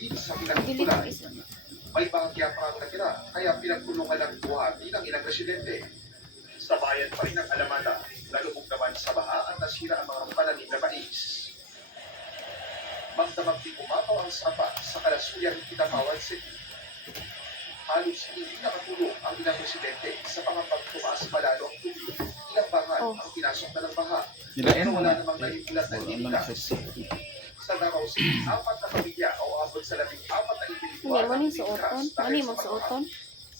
din sa pinagkukulan. May bahagya pa ang natira, kaya pinagkulungan ng buhati ng ilang residente. Sa bayan pa rin ng Alamada, nalubog naman sa baha at nasira ang mga pananim na mais. Magdamag din umapaw ang sapa sa Kalasuyan, Kitapawan City. Halos hindi nakatulong ang ilang residente sa pangambang tumaas palalo ang tubig. Ilang bahan ang pinasok na ng baha. Pero wala namang naiulat na inilas. Sa Davao City, 4 na pamilya o abot sa 14 na individual ang inilas dahil sa pagbaha.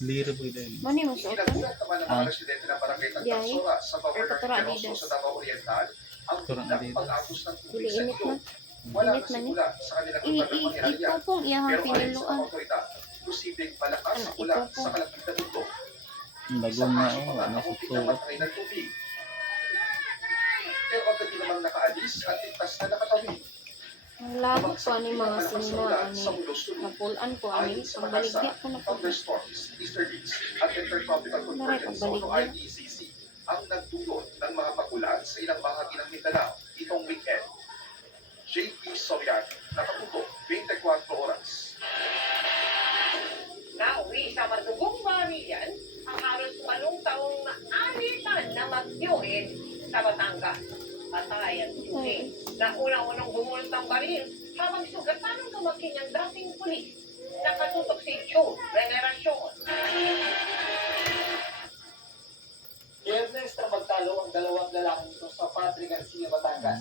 Lira po din. Mani mo suot. Inagulat naman ng mga residente ng barangay Tantansora sa Governor Quirinoso sa Davao Oriental ang biglang pag-agos ng tubig sa Dili init ilog. na. Wala Init na man eh. simula sa kanilang lugar ng panghilalya. Ito pong iyang Pero ayon sa piniluan. mga otoridad, posibleng malakas Ano, ang ulan ito po. sa kalapit na bundok. Bagon na oh, ano sa Muntik to. na matay ng tubig. Pero agad din namang nakaalis at ligtas na nakatawid. Ang labot ko ani mga sinina ani. Napulan ko ani. Ang baligya ko na po. Thunderstorms, easterlies, at intertropical convergence o IECC ang nagdulot ng mga pagulan sa ilang bahagi ng Mindanao itong weekend. JP Soriano, nakatutok 24 oras. Nauwi sa madugong barilan ang halos walong taong naalitan na magyuhin sa Batangas. Patay ang susi na unang-unang bumulot ng baril habang sugatan ng tumakin ng dating pulis. Nakatutok si Joe Veneracion. Biyernes na magtalo ang dalawang lalaking ito sa Padre Garcia, Batangas.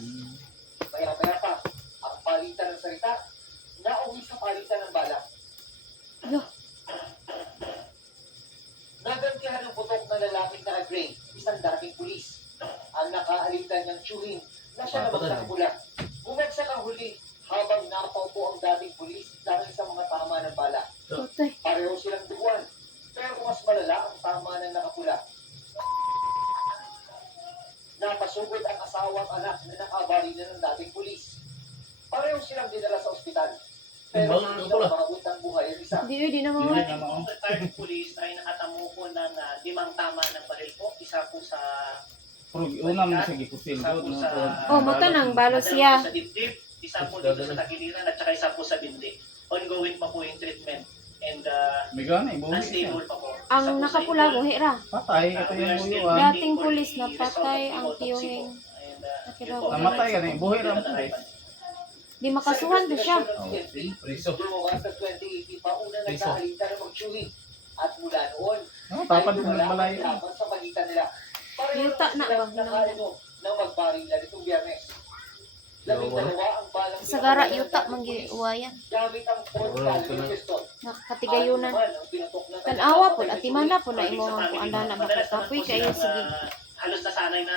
Maya-maya pa, ang palitan ng salita, nauwi sa palitan ng bala. Yo. Nagantihan ng putok ng lalaking naka-gray, isang dating pulis. Ang nakaalitan ng tsuhin na siya naman nakapula. Bumagsak ang huli habang napaupo ang dating pulis dahil sa mga tama ng bala. Tutay. Pareho silang duwan, pero mas malala ang tama ng nakapula. Napasugod ang asawang anak na nakabali na ng dating pulis. Pareho silang dinala sa ospital. Pero hindi na mabot ang buhay ang isa. Di na mga. Retired police ay nakatamo po ng 5 tama ng baril po. Isa po sa Una mo sa gipusil isa ko po no. sa Oh, mata nang balo siya. sa dibdib, isa po dito sa tagiliran at saka isa po sa bindi. Ongoing pa po yung treatment and May gana ibuhi siya. unstable pa po. Isa Ang po sa nakapula ito, buhi ra. Patay ito we yung are still buyo. waiting Dating for pulis the na result patay of the ang autopsy po. tiyuhing. And, Nakiraw. yun po, Namatay ka na, buhay ra ang pulis. Di makasuhan to siya. Priso. Lumabas sa 2018 pa una nagkaalitan ng mag-tsuhin. At mula noon, Oh, tapad ay mo wala nagbalay. ang laban sa pagitan nila. Pareho Yuta na sila ba? nakainom ng magbarilan itong Biyernes. 12 ang balang Sagara pinakawalan yuta ng mangi pulis uwayan. gamit ang 4 caliber pistol. Nakatigayunan. Naman ang pinutok ng Tanawa po at imana po na Sa imo ang family kuanda na po, madalas makatapoy naman po kayo silang, sige. halos nasanay na